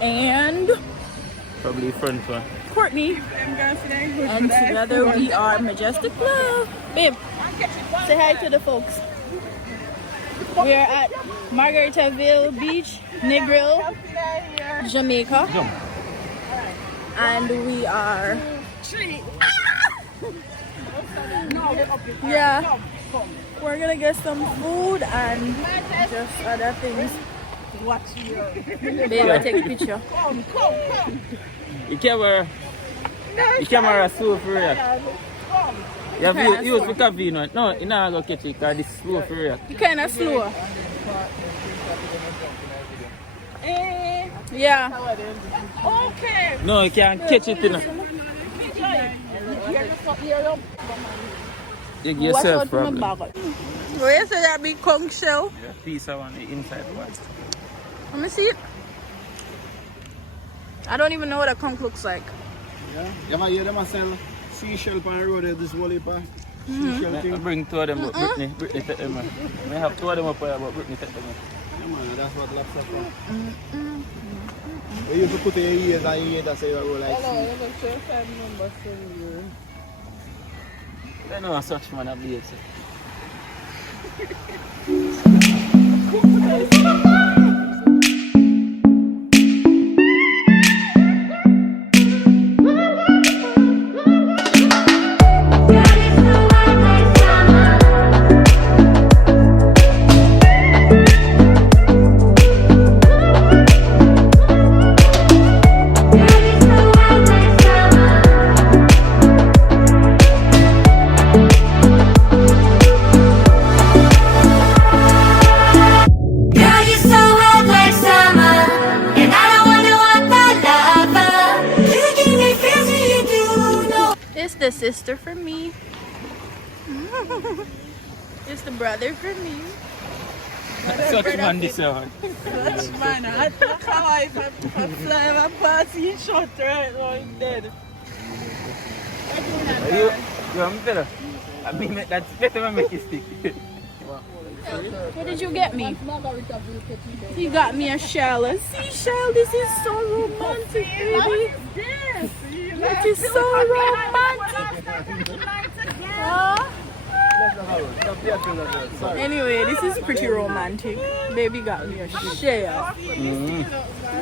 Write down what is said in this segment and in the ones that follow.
and Probably front one. Courtney. And together we are Majestic Love. Babe, say hi to the folks. We are at Margaritaville Beach, Negril, Jamaica. And we are... Yeah. We're gonna get some food and just other things. Babe, I take a picture. The camera slow for real. You have use the Kavine. No, you're not going to catch it because it's slow for real. You kind of slow. Yeah. Okay. No, you can't catch it. You give yourself problem. Where you say that big conch shell? Yeah, piece of on the inside one. Let me see it. I don't even know what a conch looks like. Yeah, you ever hear them sell seashell on the road this whole heap of seashell thing? I bring two of them up, Brittany take them. I have two of them up here, but Brittany take them. Yeah man, that's what lobster for. You used to put your ears and your ears and say you roll like sea. They know such man a beat. The sister for me. It's the brother for me. Such man this one. Such man, I don't know how I fly my pass his shot right now, he's dead. You want me better? I mean, that's better than make it stick. What did you get me? He got me a shell, a seashell. This is so romantic, baby. It is so romantic. Anyway, this is pretty romantic. Baby got me a shell. You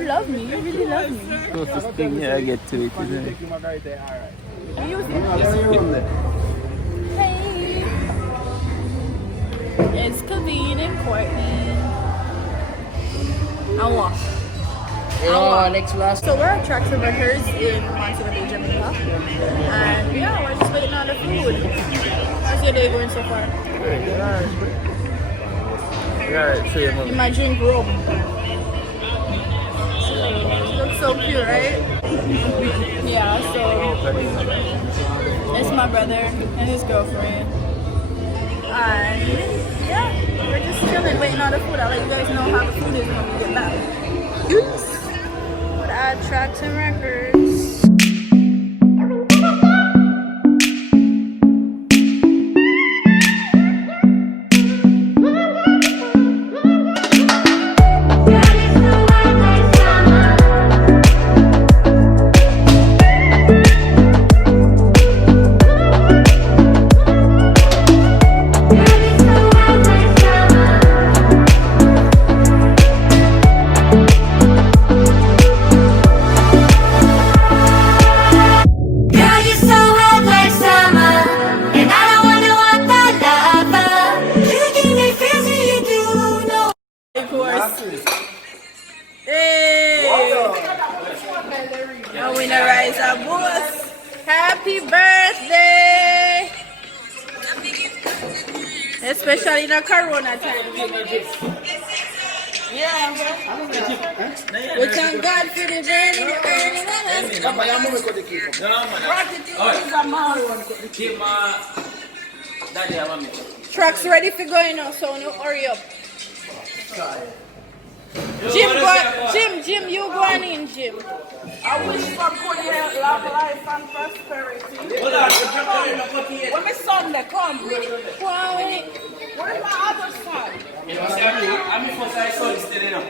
love me. You really love me. Closest thing I get to it, isn't it? Are you Hey. It's Kavine and Courtney. And what? So we're at Tracks and Records in Montego Bay Jamaica. And yeah, we're just waiting on the food. How's your day going so far? Yeah, You might drink rum. So, she looks so cute, right? Yeah, so it's my brother and his girlfriend. And yeah, we're just chilling, waiting on the food. I'll let you guys know how the food is when we get back. Oops. At Tracks and Records. Happy birthday! Especially in a corona time. Yeah, we thank God for the journey. Truck's ready for going now, so no hurry up. Jim, you going in, Jim. I wish for good health, long life, and prosperity. When my son they come, what is my other son? I'm for son still enough.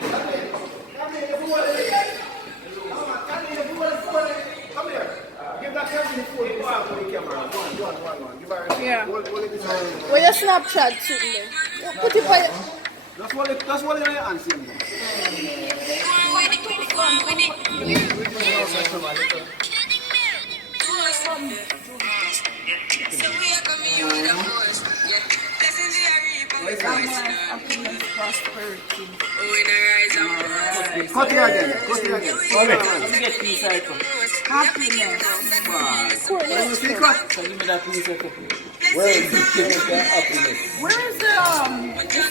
Where your Snapchat sitting there? Put it by your... That's what you're answering. Cut it again. Let me get piece out. Happiness. So give me that piece out. Where is the happiness? Where is the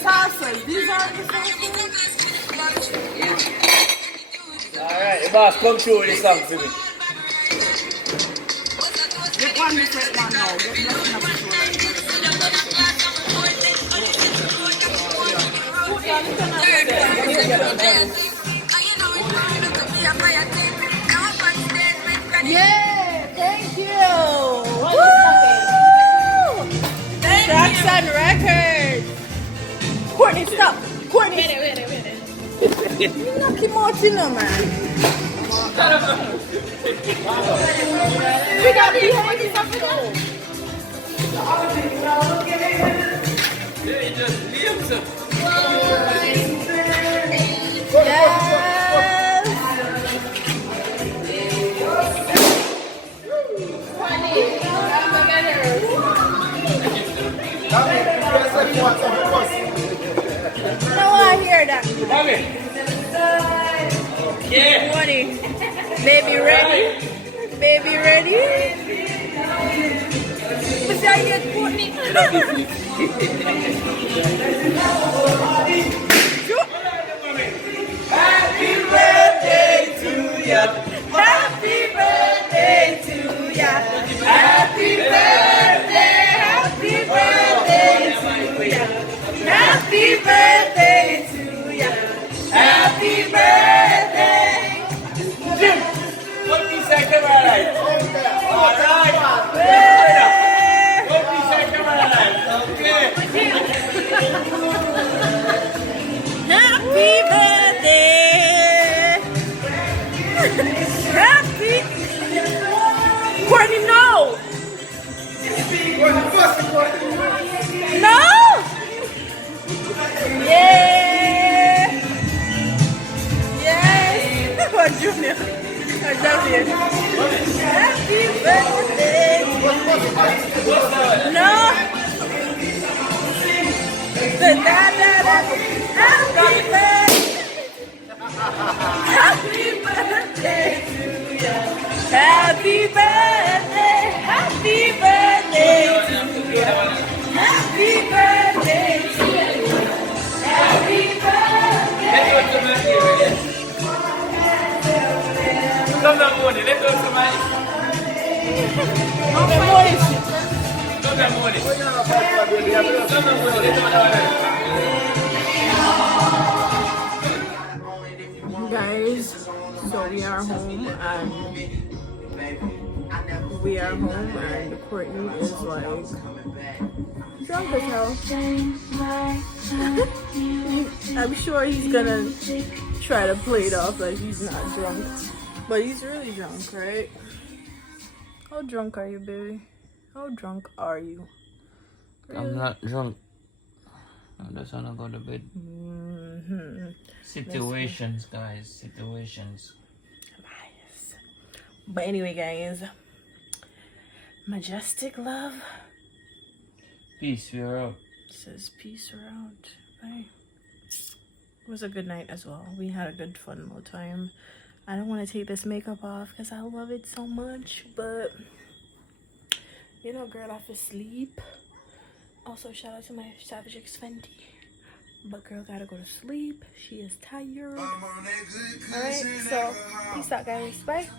sauces? These are the sauces? Alright, the boss, come through with the song for me. Get one different one now. Get nothing up to Yeah, thank you. Woo! Tracks and records. Courtney, stop. Courtney. Wait. You knock him out, you know, man. We got behind this up now. Yeah, you just leave some. Yes. No, I hear that. Mommy. Yeah. Money. Baby ready? Baby ready? But I get Courtney. Happy birthday to ya. Happy birthday to ya. Happy birthday. Happy birthday to ya. Happy birthday to ya. Happy birthday. What piece of camera light? Alright. What piece of camera light? Okay. Happy birthday. Happy. Courtney, no. No. Yeah. Yes. Oh, Junior. Oh, Junior. Happy birthday. No. Happy birthday. Happy birthday to you. Happy birthday. Happy birthday to you. Happy birthday to you. Happy birthday. Come down, Moni. Let's go to my. Come on, boys. Come down, Moni. Come down, Moni. Let's go. Guys, so we are home and Courtney is like drunk as hell. I'm sure he's gonna try to play it off like he's not drunk, but he's really drunk, right? How drunk are you, baby? How drunk are you? Really? I'm not drunk. I just wanna go to bed. Situations, guys. Situations. But anyway, guys, Majestic love. Peace, we're out. Says peace around. Bye. It was a good night as well. We had a good fun little time. I don't want to take this makeup off because I love it so much, but you know, girl, I have to sleep. Also, shout out to my Savage X Fenty. But girl gotta go to sleep. She is tired. Alright, so peace out, guys. Bye.